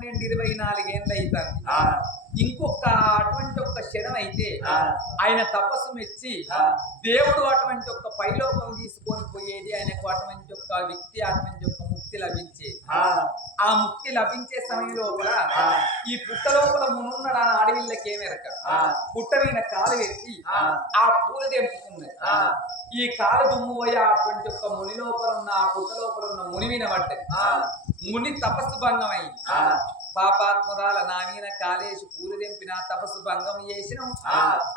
24 ఏళ్ళు అవుతుంది. ఇంకొక అటువంటి ఒక క్షణం అయితే ఆయన తపస్సు మెచ్చి దేవుడు అటువంటి ఒక పైలోకం తీసుకొని పోయేది. ఆయనకు అటువంటి ఒక వ్యక్తి అటువంటి ఒక ముక్తి లభించే ఆ ముక్తి లభించే సమయంలో కూడా ఈ పుట్ట లోపల మునున్నాడు ఆ అడవిళ్ళకి ఏమెరక పుట్ట మీద కాలు పెట్టి ఆ పూలు తెంపుకున్నది. ఈ కాలు దుమ్ము పోయి అటువంటి ఒక ముని లోపల ఉన్న ఆ పుట్ట లోపల ఉన్న ముని వినబడ్డది. ముని తపస్సు భంగం అయింది. పాపాత్మురాల నా మీద కాలేసి పూలు తెంపిన తపస్సు భంగం చేసిన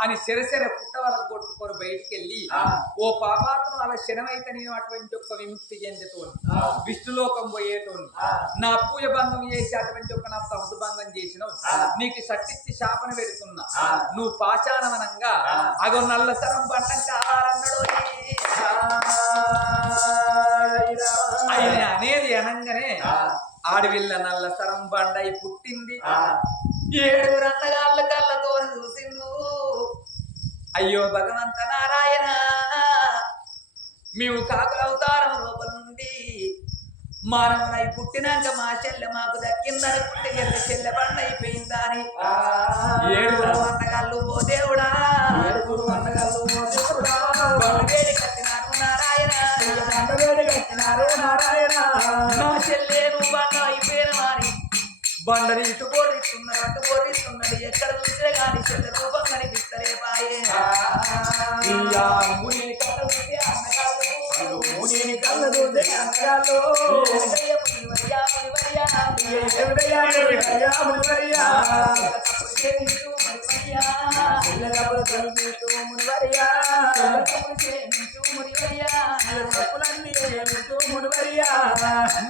అని శరశర పుట్ట వాళ్ళకు కొట్టుకొని బయటికి వెళ్ళి ఓ పాపాత్మురాల శరమైతే నేను అటువంటి ఒక విముక్తి చెందుతోని విష్ణులోకం పోయేటోని నా పూజ భంగం చేసి అటువంటి ఒక నా తపస్సు భంగం చేసినావు నీకు సట్టిచ్చి శాపన పెడుతున్నా నువ్వు పాచానవనంగా అగో నల్ల సరం పట్టం కావాలన్నాడు. ఆయన అనేది అనంగానే ఆడవిల్ల నల్ల సరం బండై పుట్టింది. 7 అన్నగాళ్ళ కళ్ళతో చూసిండు. అయ్యో భగవంత నారాయణ, మేము కాకుల అవతారం లోపల నుండి మానవునై పుట్టినాక మా చెల్లె మాకు దక్కిందనుకుంటే ఎల్ల చెల్లె బండ అయిపోయిందా అని 7 అన్నగాళ్ళు ఓ దేవుడా, 7 అన్నగాళ్ళు ఓ దేవుడా వేడి కట్టినారు నారాయణ, కట్టినారు నారాయణ. మా చెల్లె నువ్వు బండ అయిపోయిన వారి బండని ఇటు బోర్రిస్తున్నారు అటు బోర్రిస్తున్నది. ఎక్కడ చూసే గాని చెల్లె రూపం కనిపిస్తలే పాయే. మునిని కళ్ళ చూసే అన్నగాళ్ళు, మునిని కళ్ళ చూసే అన్నగాళ్ళు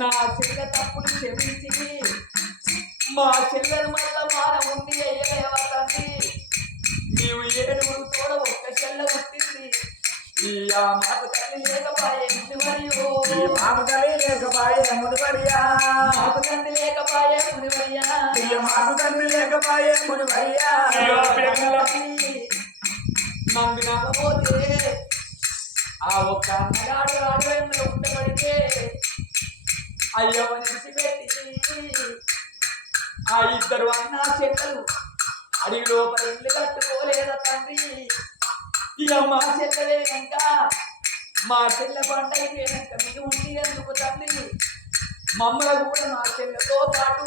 నా చెల్లె తప్పులు క్షమించి మా చెల్లెలు మళ్ళా మాన ఉంది అయ్యేవా తండ్రి. నీవు 7 తోడ ఒక్క చెల్లె పుట్టింది. మాకు తల్లి లేకపాయే మునివర్యో, మాకు తల్లి లేకపాయే మునివర్యా, మాకు తండ్రి లేకపాయే మునివర్యా, మాకు తండ్రి లేకపాయే మునివర్యా. మంది నమ్మపోతే ఆ ఒక్క అన్నగాడు ఆడవేంలో ఉండబడితే అయ్యో విడిచిపెట్టి ఆ 2 అన్నా చెల్లెలు అడిగి లోపల ఇల్లు కట్టుకోలేదా తండ్రి. ఇక మా చెల్లెలేనాక మా చెల్లె పంట అయిపోయాక మీరు ఉండి ఎందుకు తండ్రి మమ్మల్ని కూడా మా చెల్లెతో పాటు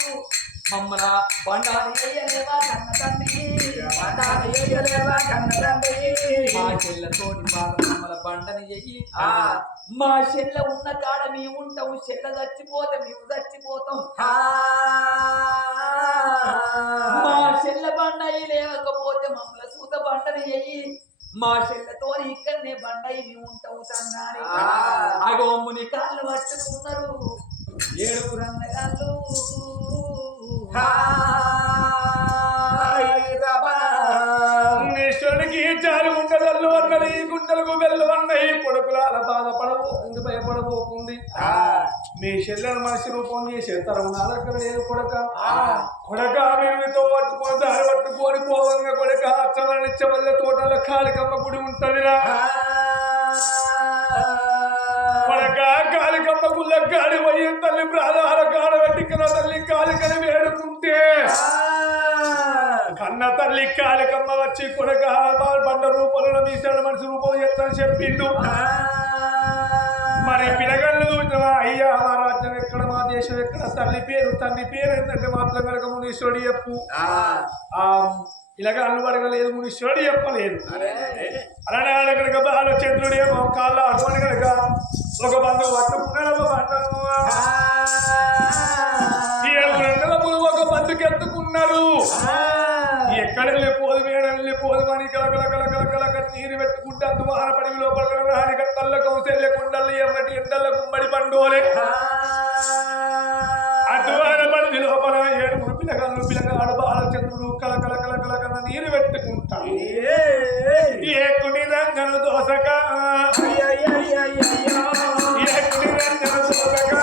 మమ్మల్ని బండాని వేయలేవా కన్న తండ్రి, బండాని వేయలేవా కన్న తండ్రి. మా చెల్లెతోటి పాటు మమ్మల్ని బండని చెయ్యి. మా చెల్లె ఉన్న కాడ మేము ఉంటాము, చెల్లె చచ్చిపోతే మేము చచ్చిపోతాం. మా చెల్లె బండ లేవకపోతే మమ్మల్ని సూత బండని చెయ్యి. మా చెల్లెతో ఇక్కడనే బండయి మేము ఉంటావు సన్నాని. అగోమ్ముని కాళ్ళు పట్టుకున్నారు 7 అన్నగాళ్ళు. ఈశ్వరునికి చాలు గుంటలు అన్నది, గుంటలకు వెళ్ళు అన్నది. కొడుకులాల బాధపడవు భయపడబోతుంది. మీ చెల్లెలు మనిషి రూపం చేసే తరం నా దగ్గర లేదు కొడక. కొడక మీతో పట్టుకొని దారి పట్టుకొని పోవంగా కొడక అచ్చవల్లిచ్చే వల్ల తోటలో కాళికమ్మ గుడి ఉంటదిరా కొడక. కాళికమ్మ గుళ్ళ గాడి పోయి తల్లి ప్రాధార కాడబెట్టిన తల్లి కాళికని వేడుకుంటే కన్న తల్లి కాళికమ్మ వచ్చి కొడక బండ రూపంలో మీసాడు మనిషి రూపం చేస్తాను చెప్పిండు. మరి పిలగళ్ళు చూసినవా అయ్యా మా రాజ్యం ఎక్కడ మా దేశం ఎక్కడ తల్లి పేరు తండ్రి పేరు ఏంటంటే మాత్రం కనుక మునీశ్వరుడు చెప్పు. పిలగాళ్ళు అడగలేదు, మునీశ్వరుడు చెప్పలేదు. అలానే ఆడ కనుక బాలచంద్రుడు ఏమో కాళ్ళ అటువంటి కనుక ఒక బంధం పట్టుకున్నాడు. ఒక బంధుకెత్తుకున్నారు. ఎక్కడ వెళ్ళిపోదు మేడ వెళ్ళిపోదు అని కలకల నీరు పెట్టుకుంటే అందుమాన పడి లోపల రాని కట్టల్ల కౌశల్య కుండలు ఎర్రటి ఎండల గుమ్మడి పండుగలే అద్వాన పడి లోపల 7 పిల్లగాడు బాలచంద్రుడు కలకల నీరు పెట్టుకుంటాడు. ఏకుని రంగను దోసక ఏకుని రంగను దోసక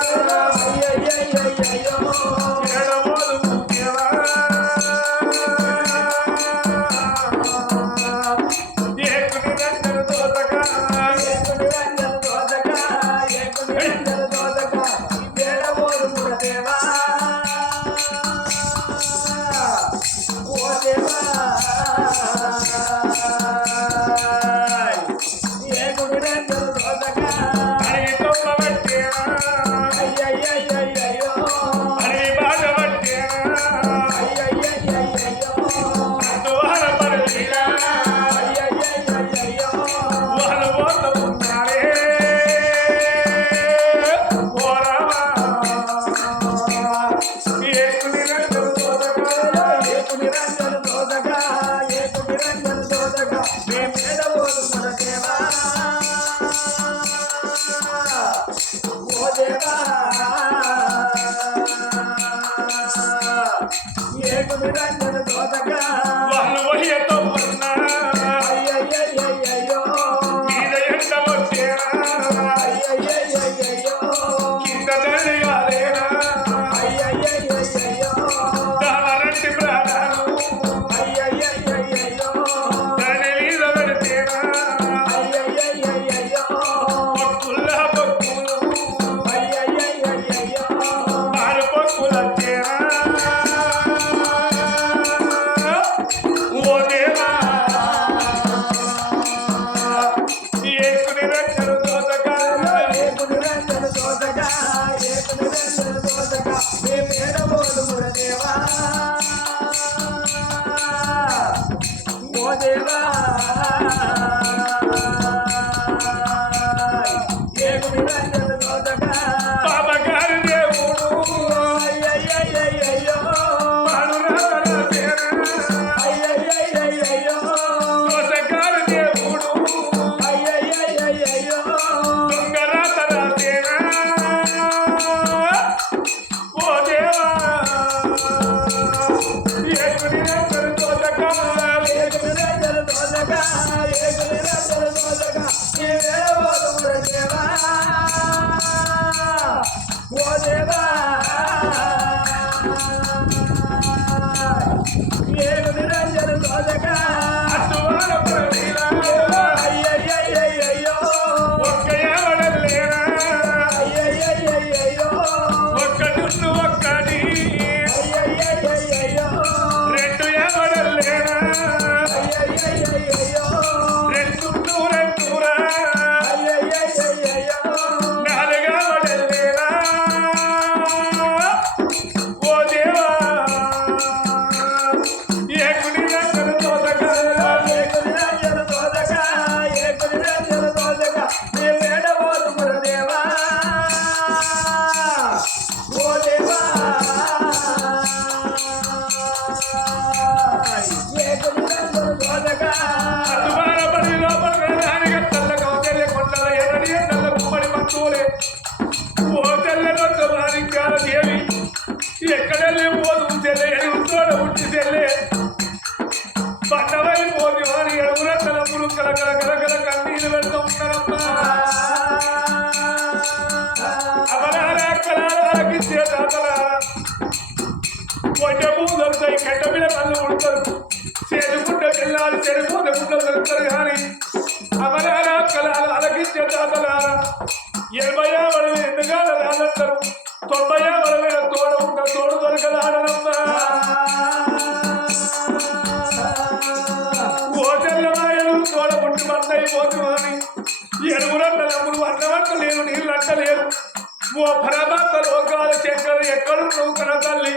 ఓ పరమాత్మ లోకాల శంకర ఎక్కడున్నావు కన తల్లి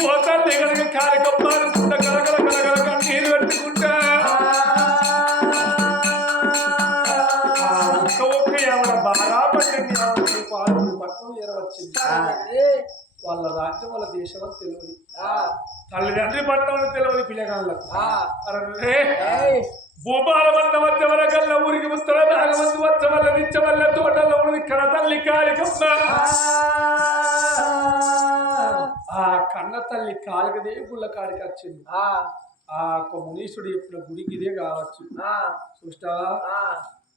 ఓ తల్లి కనుక కాలికమ్మానుకుంటా కలకల కలకల కన్నీళ్ళు పెట్టుకుంటా ఒక్క ఎవడ బాగా పట్టింది పాలు పట్టణం ఏరవచ్చింది వాళ్ళ రాజ్యం వాళ్ళ దేశం అని తెలియదు తల్లిదండ్రి పట్టణం అని తెలియదు పిల్లగాళ్ళకు భూపాల వద్ద వద్ద వరకల్ల ఊరికి ఉత్తర భాగవంతు వద్ద వల్ల నిత్య వల్ల తోటలో ఉన్నది కన్న తల్లి కాళికమ్మ ఆ కన్న తల్లి కాళికదే గుళ్ళ కాడికి వచ్చింది ఆ ఒక మునీసుడు చెప్పిన గుడికి ఇదే కావచ్చు చూస్తావా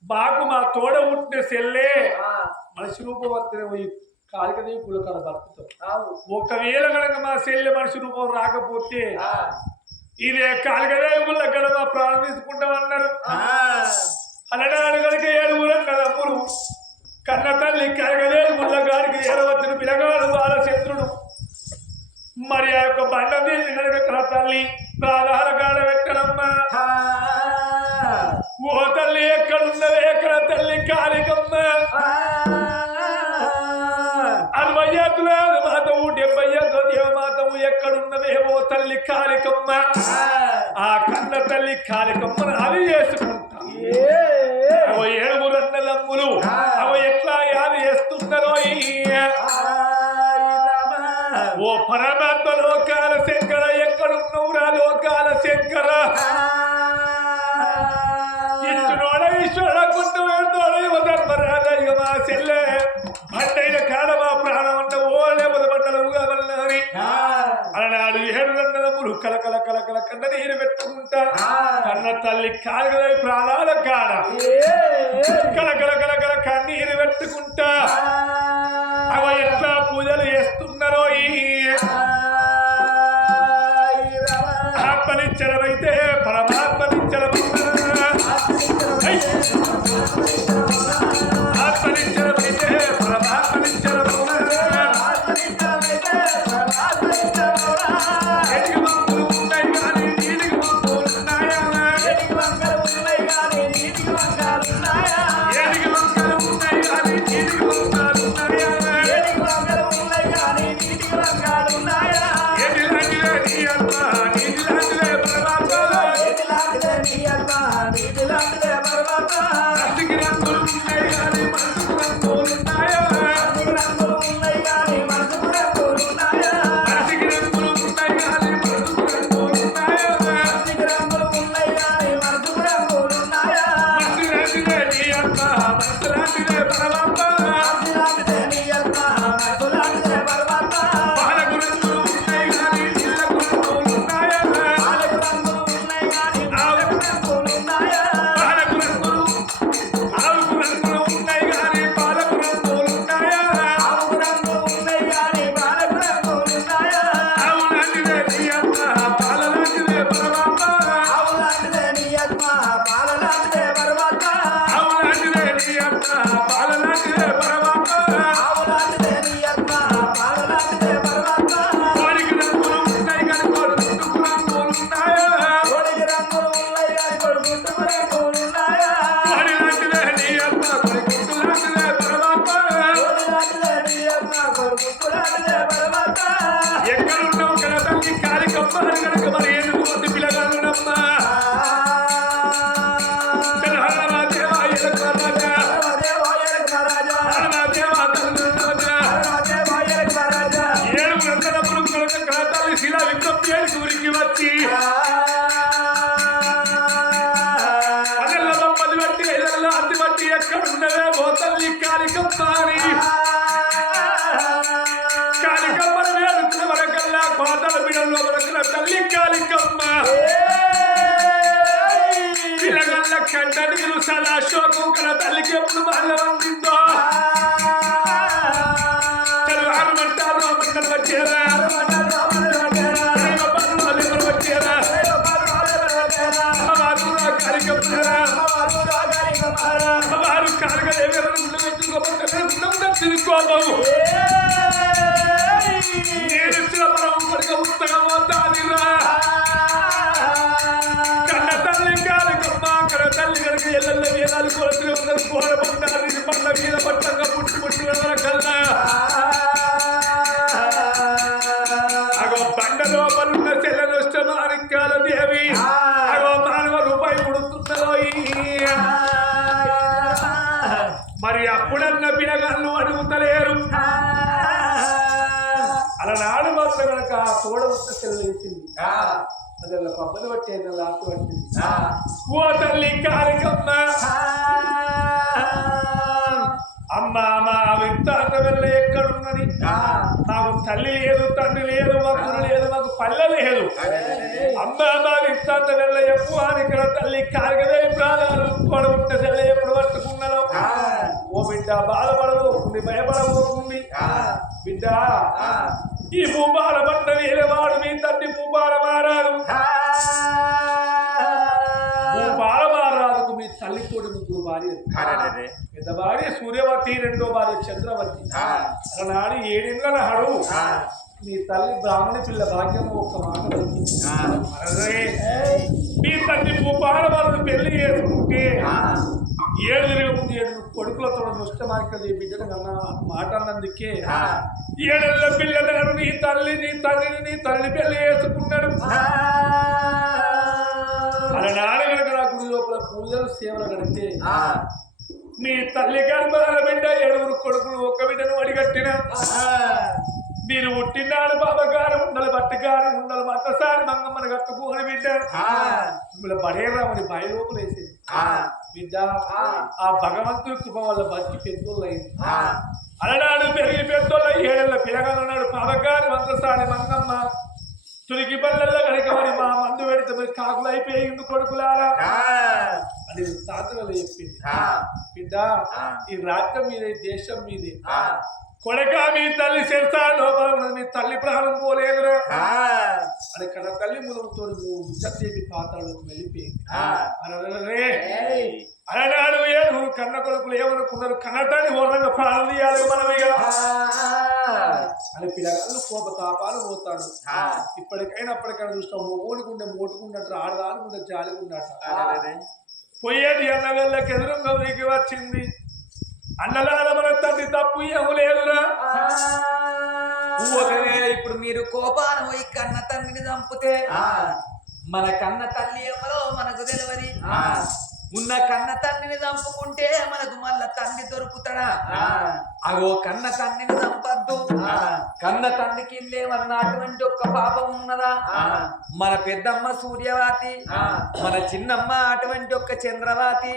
బాకు మా తోడ ఉంటే సెల్లే మనిషి రూపం వస్తే పోయి కాళికదే గుళ్ళ కాడ బతుకుతాం ఒకవేళ కనుక మా సెల్లె మనిషి రూపం రాకపోతే ఇదే కాలికదేవుల గడవ ప్రారంభించుకుంటామన్నారు అనడాడు కనుక 7 కదమ్ములు కన్న తల్లి కలగదేవుల గారికి ఏరవచ్చిన పిల్లగాడు బాలచంద్రుడు మరి ఆ యొక్క బండ మీద కనుక కన్న తల్లి ప్రాణాల కాడ పెట్టనమ్మా ఓ తల్లి ఎక్కడున్నవే ఎక్కడ తల్లి కాళికమ్మ 60 ఏళ్ళ మాతవు 70 ఏళ్ళ దేవమాతవు ఎక్కడున్నవే ఓ తల్లి కాళికమ్మ ఆ కన్న తల్లి కాళికమ్మను అది చేసుకుంటా అవ 7 అన్నలమ్ములు అవ ఎట్లా యాది చేస్తున్నారో ఓ పరమాత్మ లోకాల శంకర ఎక్కడున్నవురా లోకాల శంకర ఇచ్చునోడ ఈశ్వర కుంటూ వెళ్తాడు ధర్మరాజ ఇక మా చెల్లె అట్టైన కాడ మా ప్రాణం అంటే ఓలే మొదపడ్డలుగా వల్లని అలనాడు 7 అన్నదమ్ములు కలకల కలకల కన్న నీరు పెట్టుకుంటా కన్న తల్లి కాలుగలై ప్రాణాల కాడ కలకల కలకల కన్నీరు పెట్టుకుంటా అవ ఎట్లా పూజలు చేస్తున్నారో ఆత్మనిచ్చలమైతే పరమాత్మనిచ్చలమైతే ఆత్మనిచ్చలమైతే పరమాత్మనిచ్చలమైతే ఎదిగి మంపులు ఉన్నాయి కానీ నీటికి మంపులు ఉన్నాయా ఎదిగి మంకలు ఉన్నాయి కానీ నీటికి మంకాలు ఉన్నాయా ఎక్కడున్నావు కదా తల్లి కాళికమ్మ కనుక మరి ఎందుకు మంది పిల్లగాళ్ళనమ్మా శిలా విజ్ఞప్తి ఊరికి వచ్చి పదెల్ల బొమ్మది బట్టి ఇళ్ళల్లో అద్ది బట్టి ఎక్కడున్నవే ఓ తల్లి కాళికమ్మ అని కాళికమ్మను వేడుకున్న వరకల్లా పాతాల బిడల్లో వరకున్న తల్లి కాళికమ్మ పిల్లగల్ల కంట నీరు సదా శోకం కల తల్లికి ఎప్పుడు మళ్ళ వండిందో తెలంటారు అమ్మకలు వచ్చేరా వారు కారగలేవి తిరుకోబవు నేనిచ్చిన పరము కొడుక ఉత్తగమో తాదిరా కన్న తల్లి కారకమ్మ కన్న తల్లి కనుక ఎల్లెల్ల వేదాలు కొలతలు ఉన్నది కోడ పట్టాలి పండ్ల మీద పట్టంగా పుట్టి పుట్టి కల్లా అగో బండలో పనున్న చెల్లెనొష్టమానికాల దేవి అగో మానవ రూపాయి పుడుతున్నదో మరి అప్పుడన్న పిల్లగాళ్ళు అడుగుతలేరు అలనాడు మాత్రం కనుక తోడ ఉత్త చెల్లెలిచ్చింది అదే పబ్బలు పట్టేది లాస్ట్ పట్టింది ఓ తల్లి కాళికమ్మ అమ్మా మా వింతాంత వెళ్ళ ఎక్కడున్నది నాకు తల్లి లేదు తండ్రి లేదు మాకు లేదు మాకు పల్లె లేదు అమ్మా మా వింతాంత వెళ్ళ ఎప్పు అని ఇక్కడ తల్లి కారగదే ప్రాణాలు కూడా ఉంటే చెల్ల ఎప్పుడు పట్టుకున్నాను ఓ బిడ్డ బాధపడబోకుంది భయపడబోకుంది బిడ్డ ఈ భూపాల పట్ట వేరేవాడు మీ తండ్రి భూపాల మారాడు భూపాల మారాదుకు మీ తల్లితోటి 3 భార్యలు పెద్ద భార్య సూర్యవతి రెండో భార్య చంద్రవతి అలనాడు 7 ఏళ్ల నాడు మీ తల్లి బ్రాహ్మణ పిల్ల భాగ్యం ఒక్క మాట పలికింది. అరే, మీ తల్లి భూపాల వాళ్ళని పెళ్లి చేసుకుంటే 7 కొడుకులతో నష్టమార్కది బిడ్డను కన్నా మాట అన్నందుకే 7 పిల్లలను నీ తల్లిని పెళ్లి చేసుకున్నాడు. అలా నాన్న కనుక నా గుడి లోపల పూజలు సేవలు గడితే మీ తల్లి గర్భాల బిడ్డ 7 కొడుకులు ఒక్క బిడ్డను వడిగట్టిన మీరు పుట్టినాడు బాబగారు ఉండాలి బట్టగారు ఉండాలి మట్టసారి మంగమ్మని కట్టుకోని బిడ్డ మిమ్మల్ని బడేరామని బాయి లోపల వేసేది బిడ్డ. ఆ భగవంతుడి కృప వల్ల బతికి పెద్దోళ్ళు అయింది. అలనాడు పెరిగి పెద్దోళ్ళు 7 పిల్లగాలన్నాడు బాబగారు మంత్రసారి మంగమ్మ తురికి బల్లల్లో కనుకమని మా మందు పెడితే మీరు కాకులు అయిపోయింది కొడుకులారా అని తాతలు చెప్పింది. బిడ్డ ఈ రాజ్యం మీదే దేశం మీదే కొడక మీ తల్లి శిరసా లోపల మీ తల్లి ప్రాణం పోలేదురా అని కడ తల్లి ముదంతో విద్యాదేవి పాతాళలోకి వెళ్ళిపోయింది. అలనాడు 7 కన్న కొడుకులు ఏమనుకున్నారు కన్నటాన్ని ఓరంగా ప్రాణం తీయాలి మనమిగా అని పిల్లగాళ్ళు కోపతాపాలు పోతాడు. ఇప్పటికైనా చూస్తాం ఓడికుండే మోటుకున్నట్టు ఆడదానుకుంటే జాలిగుండట పోయేది అన్న వెళ్ళకి ఎదురుగా దిగి వచ్చింది. అన్నలాల మన తండ్రి తప్పు ఏమో లేదురా. ఇప్పుడు మీరు కోపాన పోయి కన్న తండ్రిని చంపితే మన కన్న తల్లి ఎవరో మనకు తెలియదు. ఉన్న కన్న తండ్రిని చంపుకుంటే మనకు మళ్ళా తండ్రి దొరుకుతాడా? అగో కన్న తండ్రిని చంపద్దు. కన్న తండ్రికి లేవన్న అటువంటి ఒక్క పాపం ఉన్నదా? మన పెద్దమ్మ సూర్యవతి, మన చిన్నమ్మ అటువంటి ఒక్క చంద్రవతి,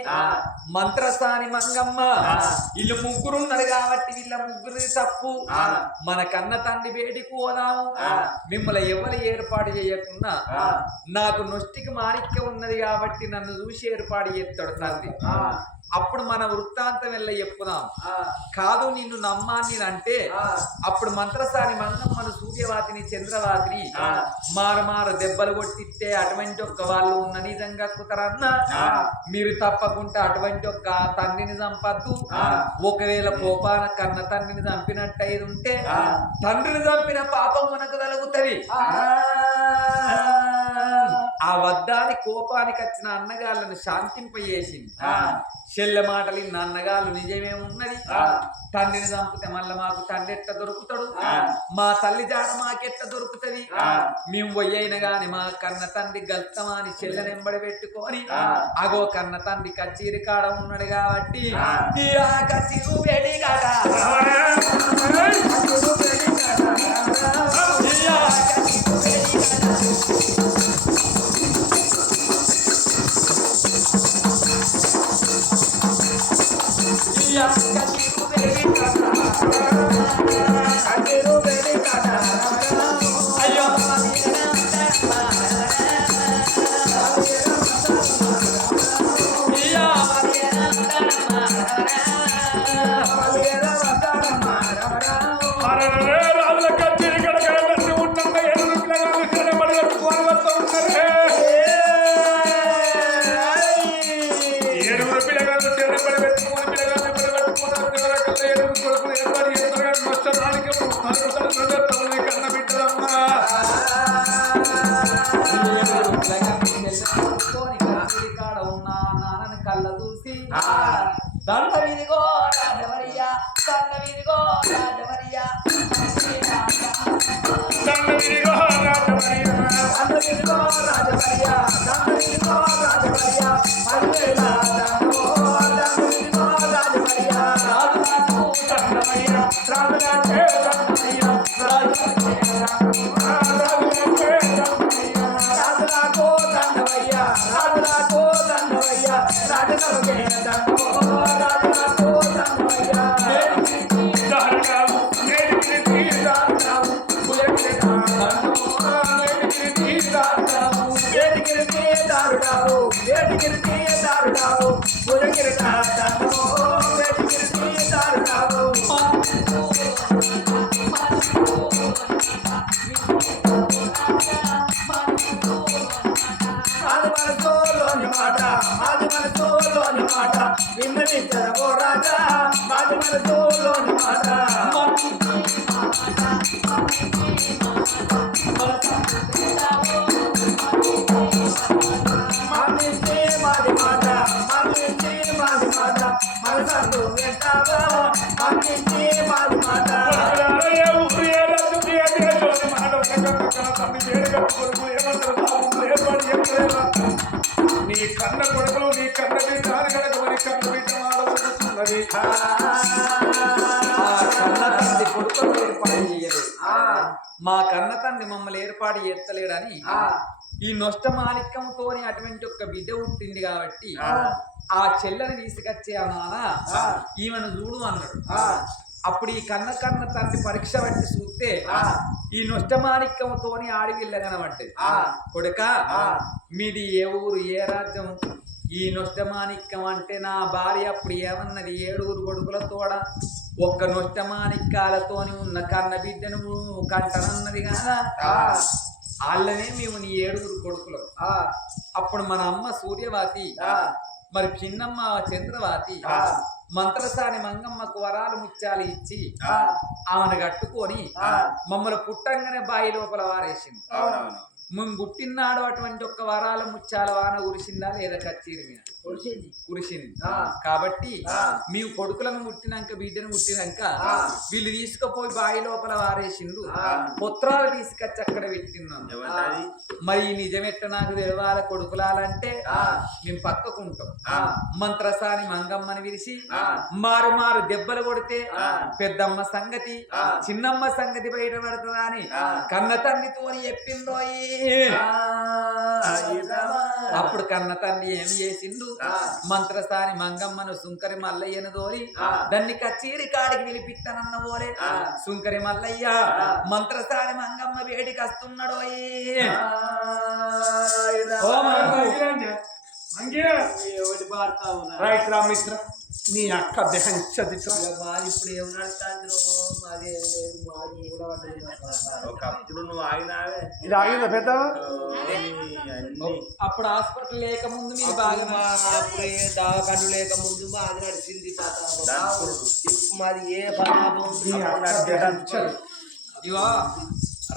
మంత్రస్థాని మంగమ్మ, వీళ్ళు ముగ్గురున్నారు కాబట్టి వీళ్ళ ముగ్గురి తప్పు. మన కన్న తండ్రి వేడికి పోదాము. మిమ్మల్ని ఎవరు ఏర్పాటు చేయకుండా నాకు నొష్టికి మాణిక్యం ఉన్నది కాబట్టి నన్ను చూసి ఏర్పాటు చేస్తాడు తండ్రి. అప్పుడు మన వృత్తాంతం వెళ్ళ చెప్పుదాం. కాదు నిన్ను నమ్మాన్ని అంటే అప్పుడు మంత్రసాని మంగమ్మను సూర్యవాతిని చంద్రవాతిని మారు దెబ్బలు కొట్టిస్తే అటువంటి ఒక్క వాళ్ళు ఉన్న నిజంగా కుతరన్నా మీరు తప్పకుండా అటువంటి ఒక్క తండ్రిని చంపద్దు. ఒకవేళ కోపాన కన్న తండ్రిని చంపినట్టయిది ఉంటే తండ్రిని చంపిన పాపం మనకు కలుగుతుంది. ఆ వద్దాని కోపానికి వచ్చిన అన్నగాళ్ళను శాంతింపజేసింది. చెల్లె మాటలు ఇన్న అన్నగాళ్ళు నిజమేమున్నది. తండ్రిని చంపితే మళ్ళీ మాకు తండ్రి ఎట్ట దొరుకుతాడు? మా తల్లి జాడ మాకెట్ట దొరుకుతుంది? మేము పోయైనా గాని మా కన్న తండ్రి గల్తమాని చెల్లెనెంబడి పెట్టుకొని అగో కన్న తండ్రి కచ్చీరి కాడ ఉన్నాడు కాబట్టి కచ్చీరు వేడి కాడ కళ్ళ చూసి దండ విధిగో రాజవరియా దండ విధిగో రాజవరియా దండ విధిగో రాజవరియా దండ విధిగో రాజవరియా దండ విధిగో రాజవరియా మల్లెలా దండో దండ విధిగో రాజవరియా రాజులకు దండవయ్యా రాజులకే దండవయ్యా రాజులకే రాజులకు దండవయ్యా రాజులకు దండవయ్యా రాజులకే దండో రాజులకు దండవయ్యా మాట విన్నవించరవో రాజా మాది మనసులోని మాట మన్నించి మాది మాట మన్నించి మాది మాట మనసందు వింటావో మన్నించి మాది మాట నీ కన్న కొడుకులు నీ కన్న బిడ్డ కనుక మరి కన్న బిడ్డ మాడవలసినది కన్న తండ్రి కొడుకులు ఏర్పాటు చేయలేదు మా కన్న తండ్రి మమ్మల్ని ఏర్పాటు చేస్తలేడని ఈ నొష్టమాణిక్యంతో అటువంటి ఒక బిడ్డ పుట్టింది కాబట్టి ఆ చెల్లని తీసుకొచ్చే ఆ నాన్న ఈమెను చూడు అన్నాడు. అప్పుడు ఈ కన్న తండ్రి పరీక్ష బట్టి చూస్తే ఈ నొష్టమాణిక్యంతో ఆడి వెళ్ళగనబట్టే కొడుక మీది ఏ ఊరు ఏ రాజ్యం? ఈ నొష్టమాణిక్యం అంటే నా భార్య అప్పుడు ఏమన్నది 7 కొడుకులతోడ ఒక్క నొష్టమాణిక్యాలతోని ఉన్న కన్న బిడ్డను కంటనన్నది కదా వాళ్ళనే మేము నీ 7 కొడుకులు. అప్పుడు మన అమ్మ సూర్యవతి మరి చిన్నమ్మ చంద్రవతి మంత్రసాని మంగమ్మకు వరాలు ముత్యాలు ఇచ్చి ఆమెను కట్టుకొని మమ్మల్ని పుట్టంగానే బాయి లోపల వారేసింది. మేము పుట్టినాడు అటువంటి ఒక్క వరాల ముత్యాల వాన కురిసిందా లేదా కచ్చేరి మీద కురిసింది. కాబట్టి మేము కొడుకులను పుట్టినాక బిడ్డను పుట్టినాక వీళ్ళు తీసుకుపోయి బావి లోపల వారేసిండు. పుత్రాలు తీసుకొచ్చి అక్కడ పెట్టినాం. మరి నిజమెట్ట నాకు తెలవాల కొడుకులాలంటే మేము పక్కకుంటాం. మంత్రసాని మంగమ్మని విరిసి మారు మారు దెబ్బలు కొడితే పెద్దమ్మ సంగతి చిన్నమ్మ సంగతి బయట పడుతుందా అని కన్న తండ్రితో చెప్పిందో. అప్పుడు కన్న తండ్రి ఏం చేసిండు? మంత్రసాని మంగమ్మను సుంకరి మల్లయ్యను దోరి దాన్ని కచేరి కాడికి పిలిపిస్తానన్న పోలే సుంకరి మల్లయ్య మంత్రసాని మంగమ్మ వేడికి వస్తున్నాడో. రైట్ రా మిత్ర నీ అక్క ఇప్పుడు ఏం నడుస్తాను ఒకప్పుడు నువ్వు ఆగినావే ఇది ఆగిందా పెద్ద అప్పుడు హాస్పిటల్ లేకముందు మీరు బాగా అప్పుడు ఏ దావకాండు లేక ముందు మాది నడిచింది మాది ఏ పాపం ఇవో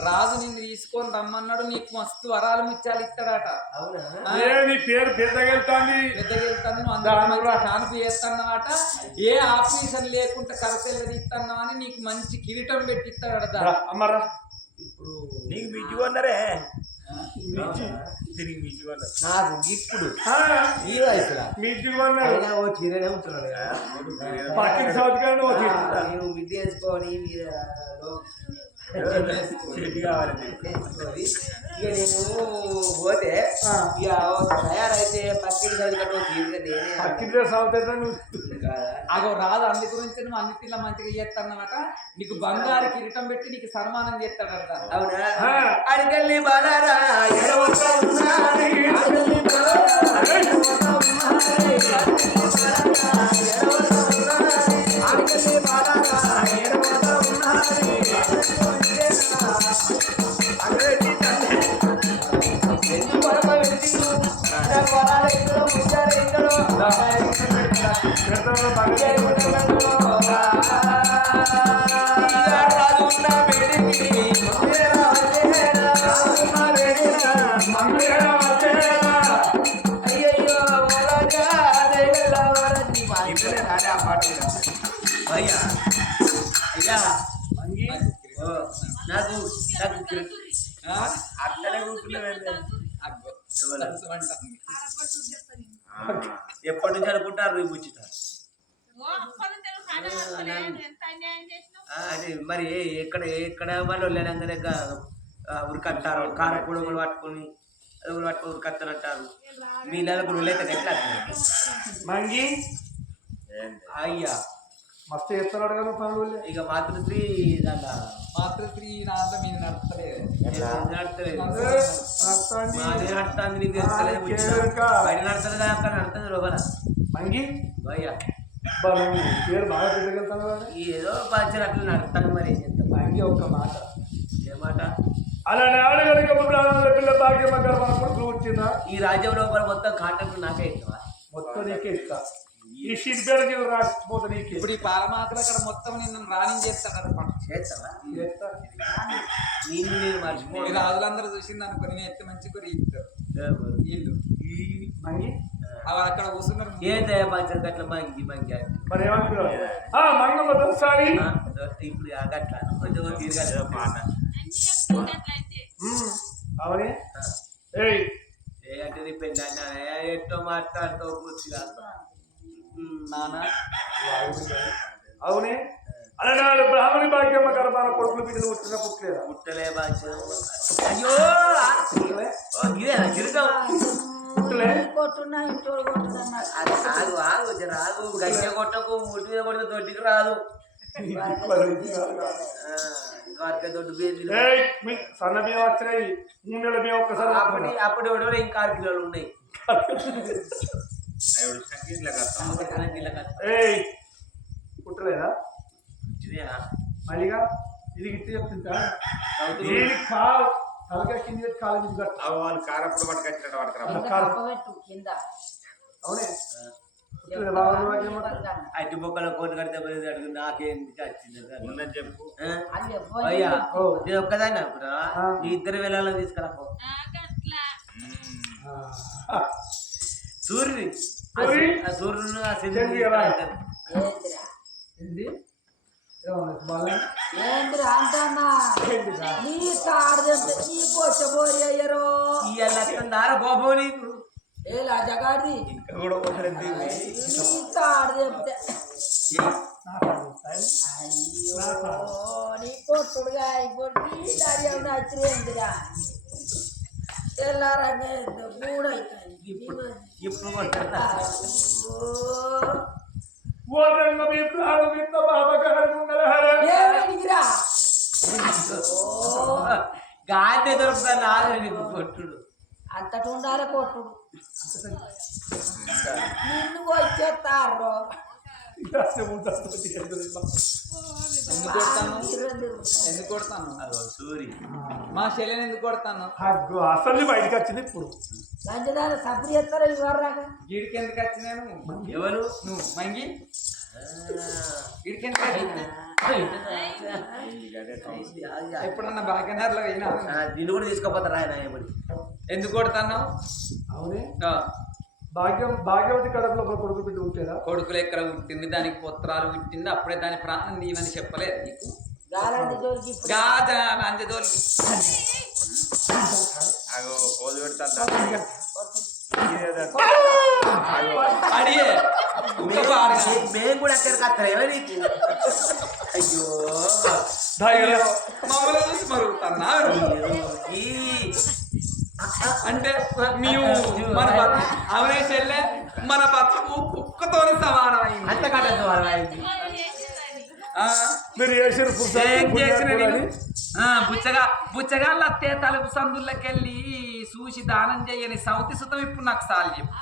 రాజు నిన్ను తీసుకొని రమ్మన్నాడు. నీకు మస్తు వరాలు ముత్యాలు ఇస్తాడట. నీ పేరు పెద్దగెళ్తాంది నువ్వు అందరూ కానుపు చేస్తాన్నమాట. ఏ ఆఫీసర్ లేకుండా కరతెల్ల తీస్తున్నావు అని నీకు మంచి కిరీటం పెట్టి ఇస్తాడట. అమ్మరా ఇప్పుడు నీకు మిజ్జి కొన్నారే తిరిగి మిజ్జి కొన్నారు నాకు ఇప్పుడు ఈ వయసులో మిజ్జి కొన్నారు ఓ చీరనే ఉంటున్నాడు పక్కన సంవత్సరాలు నేను మిడ్డి వేసుకొని ఇక నేను పోతే ఇక తయారైతే పక్కింటి చదివినట్టు అగో రాదు. అందు గురించి నువ్వు అన్నిటిలో మంచిగా చేస్తానమాట. నీకు బంగారు కిరీటం పెట్టి నీకు సన్మానం చేస్తాడట. అవునా? అడిగల్లి బాలారా నాకు అట్లనే కూర్చున్నాను. ఎప్పటి నుంచి అనుకుంటారు ముచ్చిట అది మరి ఎక్కడ ఎక్కడ వాళ్ళు వెళ్ళానంగానే ఉరికట్టారు కారపూడలు పట్టుకొని ఉరికత్తలు అంటారు. మీ నెలకు వెళ్ళైతే ఎట్లా మంగి అయ్యా మస్తు చేస్తున్నాడు కదా పనులు. ఇక మాతృశ్రీ మాతృశ్రీ నాంత మీరు నడతలేదు బయట నడతలేదు అక్కడ నడుతుంది లోపల మంగి భయ్యా పేరు బాగా పెద్దగలుగుతాను ఏదో పంచర్ అట్లా నడుస్తాను. మరి మంగి ఒక్క మాట ఏమాట అలానే ఆడగలిగే పిల్ల భాగ్యం వచ్చిందా? ఈ రాజ్యం లోపల మొత్తం కాంటాక్ట్ నాకే ఇస్తావా? మొత్తం నీకే ఇస్తా. ఈ సిరిపేర జీవులు రాసిపోతా నీకు ఇప్పుడు ఈ పాలమాకలు అక్కడ మొత్తం నిన్ను రాణించేస్తాడు చేస్తావా చేస్తా. నేను ఈ మర్చిపోయి రాజులందరూ చూసింది అనుకో నేను ఎత్తి మంచి కూడా ఇస్తారు వీళ్ళు మంగి అవి అక్కడ కూర్చున్నారు ఏంటయ్యా పంచం గట్ల మంగి మంగి అంటే. మరి ఏమంటున్నావు మంగమ్మ తెలుసారి ఇప్పుడు గట్ల కొంచెం తిరగాలి మాట అవనే ఏయ్ ఏ అంటే నీ పెళ్ళి ఎట్టో మాట్లాడుతూ కూర్చుగా నాన్న అవునే అలనాడు బ్రాహ్మణి భాగ్యమ్మ గర్భాన కొడుకులు బిడ్డలు పుట్టిన పుట్టలేదా పుట్టలే బాధ్య అయ్యో ఇదేనా గిరిజం పుట్టలే అది ఆగు ఆగు జర ఆగు గడ్డ కొట్టకు ముట్టి మీద కొడితే దొడ్డికి రాదు ఇంకొక దొడ్డు బేజీ ఏయ్ మీ సన్న బియ్యం వచ్చినాయి 3 నెలల బియ్యం ఒక్కసారి అప్పటి అప్పటి ఒడవలు ఇంకా 6 కిలోలు ఉన్నాయి ఏయ్ పుట్టలేదా మళ్ళీగా ఇది గిట్టి చెప్తుంటా దీనికి కాలు తలకాయ కింద కాలు మీద కట్ట వాళ్ళు కారప్పుడు పట్టుకొచ్చినట్టు అవునే పుట్టలేదు బాబు భాగ్యమ్మ అట్టి బొక్కలో కోటి కడితే పోయేది అడుగు నాకేందుకు వచ్చింది ఉందని చెప్పు అయ్యా నేను ఒక్కదాన్ని అనుకున్నా నీ ఇద్దరు వెళ్ళాలని తీసుకురాపో సూర్యుని ఆ సూర్యుని ఆ చంద్రుని ఏంది బాగా ఏంద్రా అంటన్నా నీ కాడు చెప్తే నీ పోచ బోరి అయ్యరో ఇవాళ దార కోపం నీకు ఏ లాజగాడి ఇంకా కూడా పోతుంది నీ కాడు చెప్తే అయ్యో నీ కొట్టుడుగా అయిపోయి దారి నచ్చిరేందిరా తెల్లారంగా గూడైతుంది ఇప్పుడు కొట్టా ఓరంగ మీ ప్రాణ మిత్త బాబగారు ఉన్నలహరే ఏమిటిరా గాంధీ దొరుకుతా నాలుగు నీకు కొట్టుడు అంతటి ఉండాలి కొట్టుడు నిన్ను వచ్చేస్తారో ఎందుకు కొడతాను ఎందుకు కొడతాను అదో సూరి మా చెల్లెని ఎందుకు కొడతాను అసలు బయటకు వచ్చింది ఇప్పుడు లంచదాన సబ్బు చేస్తారో ఇవ్వరాక వీడికి ఎందుకు వచ్చినాను ఎవరు నువ్వు మంగి వీడికి ఎందుకు వచ్చినా ఎప్పుడన్నా భాగ్యనగర్లో అయినా దీన్ని కూడా తీసుకోపోతారు ఆయన ఏమని ఎందుకు కొడతాను అవునే భాగ్యవతి కడపలో ఒక కొడుకు బిడ్డ ఉంటేదా కొడుకులు ఎక్కడ పుట్టింది దానికి పుత్రాలు పుట్టింది అప్పుడే దాని ప్రాణం నీవని చెప్పలేదు నీకు గాలంటి జోలికి గాజా అంజదోలికి అగో కోలు పెడతాను అడిగే మేము కూడా అక్కడికి వస్తారు ఎవరికి అయ్యో మమ్మల్ని చూసి మరుగుతున్నా ఈ అంటే మేము మన అవునే చెల్లె మన బతుకు కుక్కతో సమానమైంది అంత కట్టదు వాళ్ళ మీరు చేసిన ఏం చేసిన నేను? బుచ్చగాళ్ళు అత్తే తలుపు సందుల్లోకెళ్ళి చూసి దానం చేయని సౌతి సుతం ఇప్పుడు నాకు సాల్ చెప్పు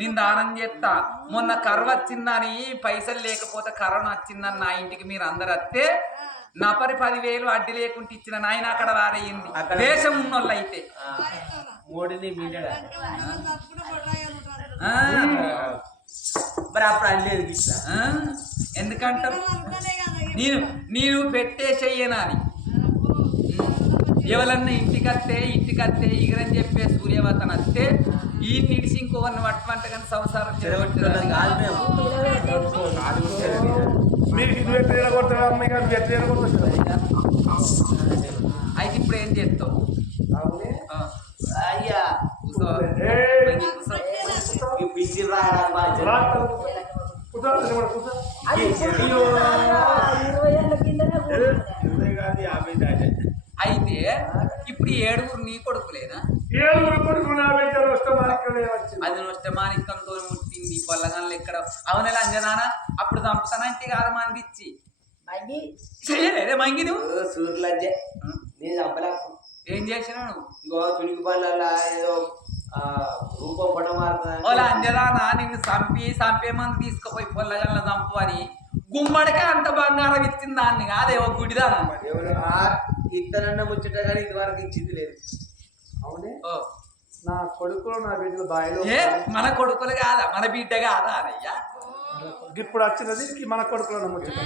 నేను దానం చేస్తా మొన్న కర్ర వచ్చిందని పైసలు లేకపోతే కరోనా వచ్చిందని నా ఇంటికి మీరు అందరు వస్తే నపరి 10,000 అడ్డి లేకుంటే ఇచ్చిన నాయన అక్కడ వారయ్యింది దేశం ఉన్నోళ్ళు అయితే మోడీని మీడాడా మరి అప్పుడు అనలేదు ఇట్లా ఎందుకంటారు నేను పెట్టే చెయ్యనాని ఎవరన్నా ఇంటికత్తే ఇగరని చెప్పే సూర్యవతన వస్తే ఈ నిడిసి ఇంకోవన్నీ పట్టమంట కానీ సంసారం చెడగొట్టడం కాదు మేము మీరు ఇది ఎట్లా కొడతారు అమ్మాయి గారు ఎట్లా కొడుతుంది అయితే ఇప్పుడు ఏం చేస్తావు అయ్యా కూసో. ఏయ్. మంగి కూసో. ఈ పిచ్చి రాయడానికి బాధ్యత అది 20 ఏళ్ళ కిందనే కాదు 50 దాటే అయితే ఇప్పుడు 7 నీ కొడుకులేనా అది నష్టమానికంతో ముట్టింది పొల్లగాళ్ళు ఎక్కడ అవునలే అంజనానా అప్పుడు చంపుతానంటే కాదు మంది ఇచ్చి మంగి చేయలేదే మంగి నువ్వు సూర్యులంజే నేను చంపలేకు ఏం చేసినా నువ్వు ఇగో తునికి పళ్ళ ఏదో రూపం పడం మారుతుంది ఓలా అంజనానా నిన్ను చంపే మంది తీసుకుపోయి పొల్లగాళ్ళ చంపు అని గుమ్మడికే అంత బంగారం ఇచ్చింది దాన్ని కాదేవో గుడిదానా ఇద్దరన్న ముచ్చట కానీ ఇది వరకు ఇచ్చింది లేదు అవునే ఓ నా కొడుకులు నా బిడ్డలు బాయిలో ఏ మన కొడుకులు కాదా మన బిడ్డ కాదా అనయ్యా ఇప్పుడు వచ్చినది మన కొడుకులను ముచ్చట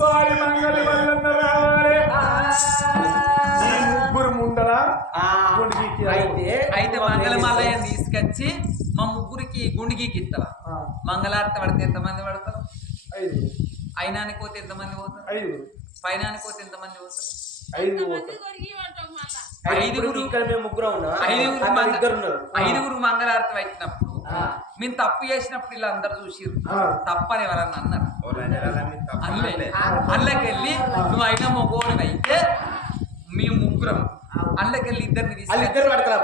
వారి మంగళి వల్లన్న రావాలి ఈ ముగ్గురు ముందర గుండికి అయితే మంగళ మల్లయ్యని తీసుకొచ్చి మా ముగ్గురికి గుండికి ఇస్తావా మంగళారతి పడితే ఎంతమంది పడతారు 5 అయినానికి పోతే ఎంతమంది పోతారు 5 పైనానికి పోతే ఎంతమంది పోతారు 5 పోతారు ఇక్కడ మేము ముగ్గురం ఉన్నాం ఐదుగురు మంగళారతి పెట్టినప్పుడు మేము తప్పు చేసినప్పుడు ఇలా అందరు చూసిరు తప్పని ఎవరన్నా అన్నారు అల్లకెళ్ళి నువ్వు అయినా మొగోడు అయితే మేము ముగ్గురం అల్లకెళ్ళి ఇద్దరిని ఇద్దరు పడతారా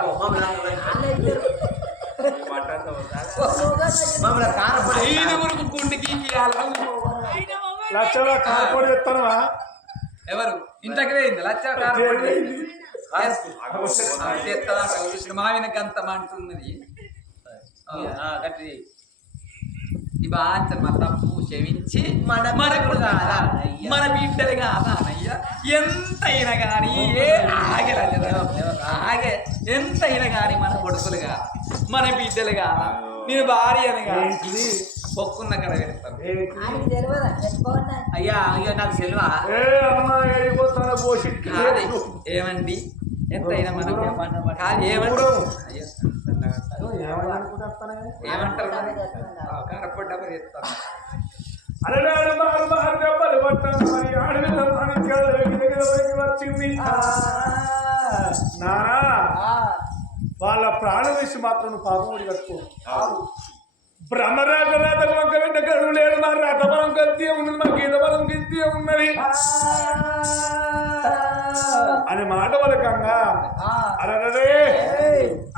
ఐదుగురు గుండెకి లక్షల కాకపోతే చెప్తాను ఎవరు ఇంతకు వేయింది లక్ష మావిన గంతం అంటున్నది ఈ బాగా మా తప్పు క్షమించి మన బిడ్డలు కాదయ్యా ఎంతైనా కానీ ఆగే ఎంతైనా కానీ మన కొడుకులు కాదు మన బిడ్డలు కాదు నేను భార్య అని కాదు పొక్కున్న కడ పెడతాను అయ్యా అయ్యా నాకు సెలవా ఏమండి ఎంతైనా మనకి కాదు ఏమండి ఏమంటారు కరపడ్డ చెప్తాను వచ్చింది నానా వాళ్ళ ప్రాణం వేసి మాత్రం పాపముడి కట్టుకో బ్రహ్మరాజరాజ వంక గడువు లేడు మా రథబలం గంతే ఉన్నది మా గీత బలం గంతే ఉన్నది అని మాట వలకంగా అరరే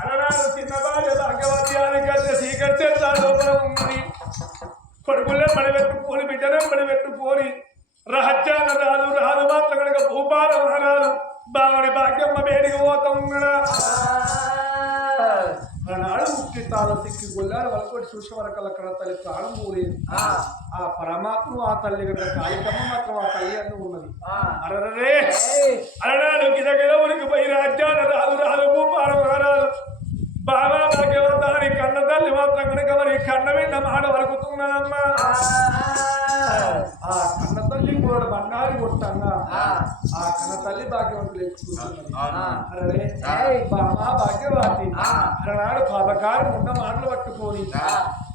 అరరాడు చిన్న భార్య భాగ్యవత్యానికి వచ్చే సీకర్చే లోపల ఉన్నది కొడుకులే పడిపెట్టుకోని బిడ్డనే పడిపెట్టుకోని రహస్యాన రాదు రాదు మాత్రం కనుక భూపాలం రాదు బావని భాగ్యమ్మ వేడికి పోతా ఉన్నాడా ఆనాడు ముక్తి తాళ తిక్కి గొల్లాడు వలకొట్టి చూసే వరకు అక్కడ తల్లి ప్రాణం పోలేదు ఆ పరమాత్మ ఆ తల్లి కనుక కాళికమ్మ మాత్రం ఆ తల్లి అని ఉన్నది అరరే అరనాడు గిదగిద ఉనికి పోయి రాజ్యాన రాదు రాదు భూపాలం రాదు బాగా భాగ్యవంతాని కన్న తల్లి మాత్రం కనుక మరి కన్న విన్న మాట వలుకుతున్నానమ్మా ఆ కన్న తల్లి కూడా బంగారు కొట్టంగా ఆ కన్న తల్లి భాగ్యవంతులు అరే బామా భాగ్యవాతి అరనాడు పదకారు ఉన్న మాటలు పట్టుకొని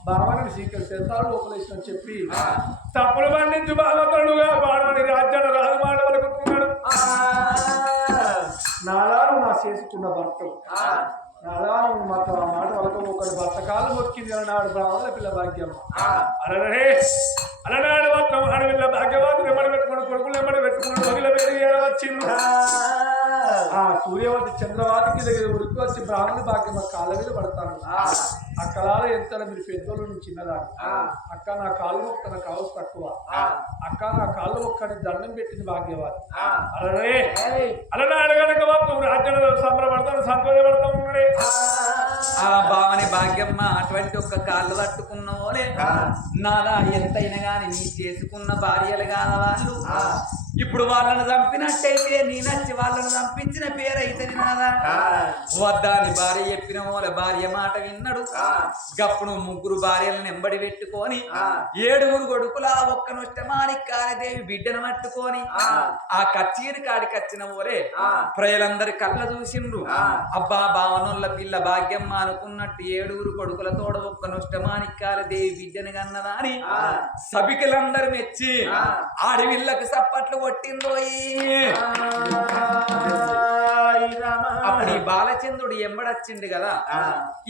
బామని స్వీకరిస్తాడు లోపలేసిన చెప్పి తప్పులు పండించు బాధపడుగా బాడమని రాజ్యాన్ని రాదు మాట వలుకుతున్నాడు నాలాను నా చేసుకున్న భర్త నాలాను మాత్రం ఆ మాట వరకు ఒకటి భర్త కాలు మొక్కింది అన్నాడు బ్రాహ్మణ పిల్ల భాగ్యమ్మ అరే అలనాడు మాత్రం ఆడపిల్ల భాగ్యవాదులు ఎమ్మడి పెట్టుకుని కొడుకులు ఎమ్మడి పెట్టుకుని వగిల పేరు వచ్చింది ఆ సూర్యవతి చంద్రవాతికి దగ్గర ఉరికి వచ్చి బ్రాహ్మణ భాగ్యమ్మ కాళ్ళ మీద పడతాను అక్కలాల ఎంత మీరు పెద్దోళ్ళ నుంచి చిన్నదాన్ని అక్క నా కాళ్ళు మొక్క నా కావచ్చు తక్కువ అక్క నా కాళ్ళు మొక్కని దండం పెట్టింది భాగ్యవాది అరే అలనాడు కనుక మాత్రం రాజ్యంలో సంబరపడతాను సంతోషపడతా ఉన్నాడే ఆ భావని భాగ్యమ్మ అటువంటి ఒక్క కాళ్ళు తట్టుకున్నోలే నాదా ఎంతైనా గాని నీ చేసుకున్న భార్యలు కాదా వాళ్ళు ఇప్పుడు వాళ్ళని చంపినట్టయితే నీ నచ్చి వాళ్ళని చంపించిన పేరైతే నాదా వద్దాని భార్య చెప్పిన వాళ్ళ భార్య మాట విన్నాడు గప్పుడు ముగ్గురు భార్యలను ఎంబడి పెట్టుకొని 7 కొడుకులా ఒక్క నొష్టమానికాలదేవి బిడ్డను పట్టుకొని ఆ కచ్చీరి కాడికి వచ్చిన ఓరే ప్రజలందరి కళ్ళ చూసిండ్రు అబ్బా భావనోళ్ళ పిల్ల భాగ్యమ్మ అనుకున్నట్టు 7 కొడుకులతోడ ఒక్క నొష్టమానికాలదేవి బిడ్డను కన్నదా అని సభికులందరూ మెచ్చి ఆడవిళ్ళకు సప్పట్లు కొట్టిందోయి అప్పుడు ఈ బాలచంద్రుడు ఎంబడొచ్చిండు కదా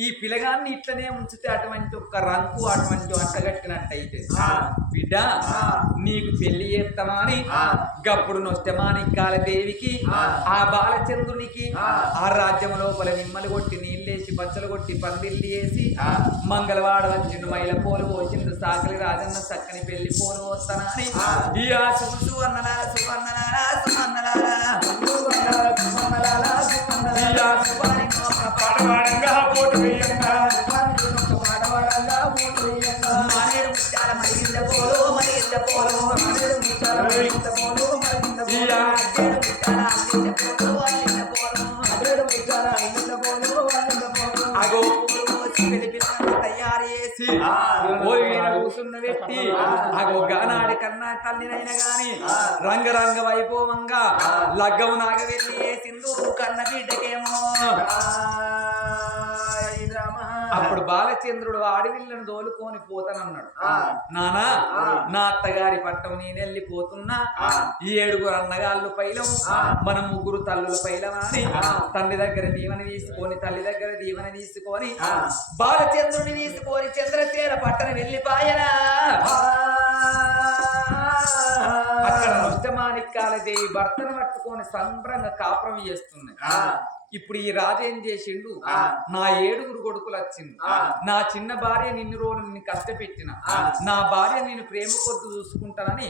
ఈ పిల్లగాన్ని ఇట్లనే ఉంచితే అటువంటి ఒక్క రంకు అటువంటి అంటగట్టినట్టయితే బిడ్డ నీకు పెళ్లి చేస్తామా అని గప్పుడు నొష్టమానికాల దేవికి ఆ బాలచంద్రునికి ఆ రాజ్యం లోపల నిమ్మలు కొట్టి నీళ్ళేసి బచ్చలు కొట్టి పందిల్లి వేసి మంగళవాడ వచ్చిండు మైల పోలు పోసిండు సాకలి రాజన్న చక్కని పెళ్లి పోలు వస్తానా అని ఈ ఆ సువర్ణలాల సువర్ణలాల సువర్ణలాల పాడవాడంగా పోటు వేయంగా మానేడు ముత్యాల మరిగింద పోలో మరిగింద పోలో మానేడు ముత్యాల మరిగింద పోలో మరిగింద పోలో కన్నా తల్లినైనా గాని రంగరంగ వైభవంగా లగ్గం నాగవెల్లి వేసిందు కన్న బిడ్డకేమో. అప్పుడు బాలచంద్రుడు అడవిళ్ళను దోలుకొని పోతానన్నాడు. నానా నా అత్తగారి పట్టం నేను వెళ్ళిపోతున్నా, ఈ 7 అన్నగాళ్ళు పైలం మన 3 తల్లుల పైలం అని తండ్రి దగ్గర దీవెన తీసుకొని తల్లి దగ్గర దీవెన తీసుకొని బాలచంద్రుడిని తీసుకొని చంద్రసేన పట్టణ వెళ్ళిపాయనా. అక్కడ నృష్టమాణిక్యాల దేవి భర్తను పట్టుకొని సంబరంగా కాపురం చేస్తున్నాయి. ఇప్పుడు ఈ రాజు ఏం చేసిండు, నా 7 కొడుకులు వచ్చిండు, నా చిన్న భార్య నిన్ను రోజులు నిన్ను కష్టపెట్టిన, నా భార్య నేను ప్రేమ కొద్దు చూసుకుంటానని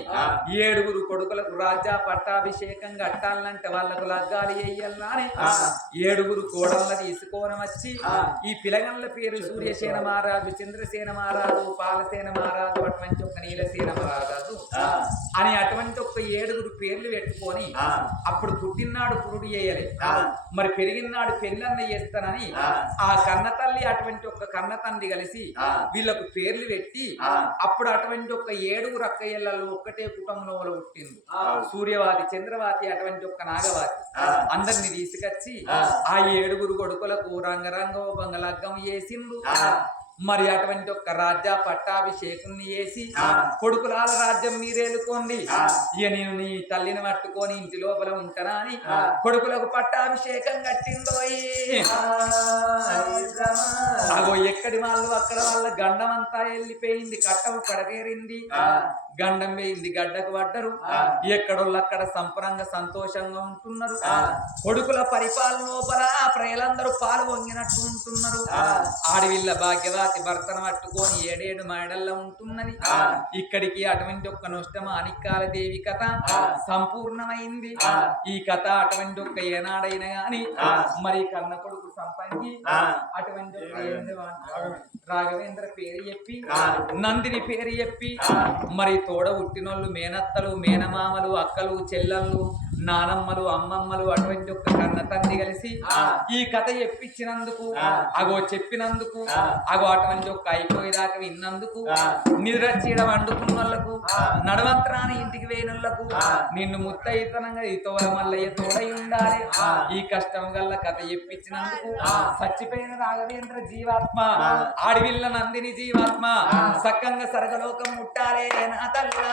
7 కొడుకులకు రాజ్య పట్టాభిషేకం కట్టాలంటే వాళ్ళకు లగ్గాలు వేయాలనా అని 7 కోడళ్ళ తీసుకొని వచ్చి ఈ పిలగన్ల పేరు సూర్యసేన మహారాజు, చంద్రసేన మహారాజు, పాలసేన మహారాజు, అటువంటి ఒక నీలసేన మహారాజు అని అటువంటి ఒక 7 పేర్లు పెట్టుకొని అప్పుడు పుట్టినాడు పురుడు చేయలే, మరి పెరిగినాడు పెళ్ళన్న చేస్తానని ఆ కన్న తల్లి అటువంటి ఒక కన్న తండ్రి కలిసి వీళ్ళకు పేర్లు పెట్టి అప్పుడు అటువంటి ఒక 7 అక్కయ్యలలో ఒక్కటే కుటుంబంలో పుట్టింది. సూర్యవాతి, చంద్రవాతి, అటువంటి ఒక నాగవాతి అందరిని తీసుకొచ్చి ఆ 7 కొడుకులకు రంగరంగ లగ్గం చేసిండు. మరి అటువంటి ఒక రాజ్య పట్టాభిషేకం చేసి కొడుకులాల రాజ్యం మీరేలుకోండి, ఇక నేను నీ తల్లిని పట్టుకొని ఇంటి లోపల ఉంటానా అని కొడుకులకు పట్టాభిషేకం కట్టిందోయి. అగో ఎక్కడి వాళ్ళు అక్కడ వాళ్ళ గండం అంతా వెళ్ళిపోయింది, కట్టవు కడగేరింది, గండం వేయింది, గడ్డకు పడ్డరు. ఎక్కడోళ్ళు అక్కడ సంపరంగా సంతోషంగా ఉంటున్నారు. కొడుకుల పరిపాలన లోపల ప్రజలందరూ పాలు వంగినట్టు ఉంటున్నారు. ఆడవిళ్ళ భాగ్యవాతి భర్తను పట్టుకొని 7 మేడల్లో ఉంటున్నది. ఇక్కడికి అటువంటి ఒక్క నృష్టమాణిక్యాల దేవి కథ సంపూర్ణమైంది. ఈ కథ అటువంటి ఒక్క ఏనాడైనా గాని మరి కన్న కొడుకు సంపంగి అటువంటి రాఘవేంద్ర పేరు చెప్పి, నందిని పేరు చెప్పి, మరి తోడ పుట్టినోళ్ళు మేనత్తలు, మేనమామలు, అక్కలు, చెల్లెళ్ళు, నానమ్మలు, అమ్మమ్మలు, అటువంటి ఒక్క కన్న తండ్రి కలిసి ఈ కథ చెప్పించినందుకు, అగో చెప్పినందుకు, అగో అటువంటి ఒక్క అయిపోయేదాకా విన్నందుకు, నిద్రచీడ వండుకున్న వాళ్ళకు, నడవంతరాని ఇంటికి వేయనులకు, నిన్ను ముత్తయితనంగా ఈ తోడ మల్లయ్య తోడై ఉండాలి. ఈ కష్టం గల్ల కథ చెప్పించినందుకు చచ్చిపోయిన రాఘవేంద్ర జీవాత్మ, ఆడివిల్ల నందిని జీవాత్మ సక్కంగా సరగలోకం ముట్టాలే నా తల్లా.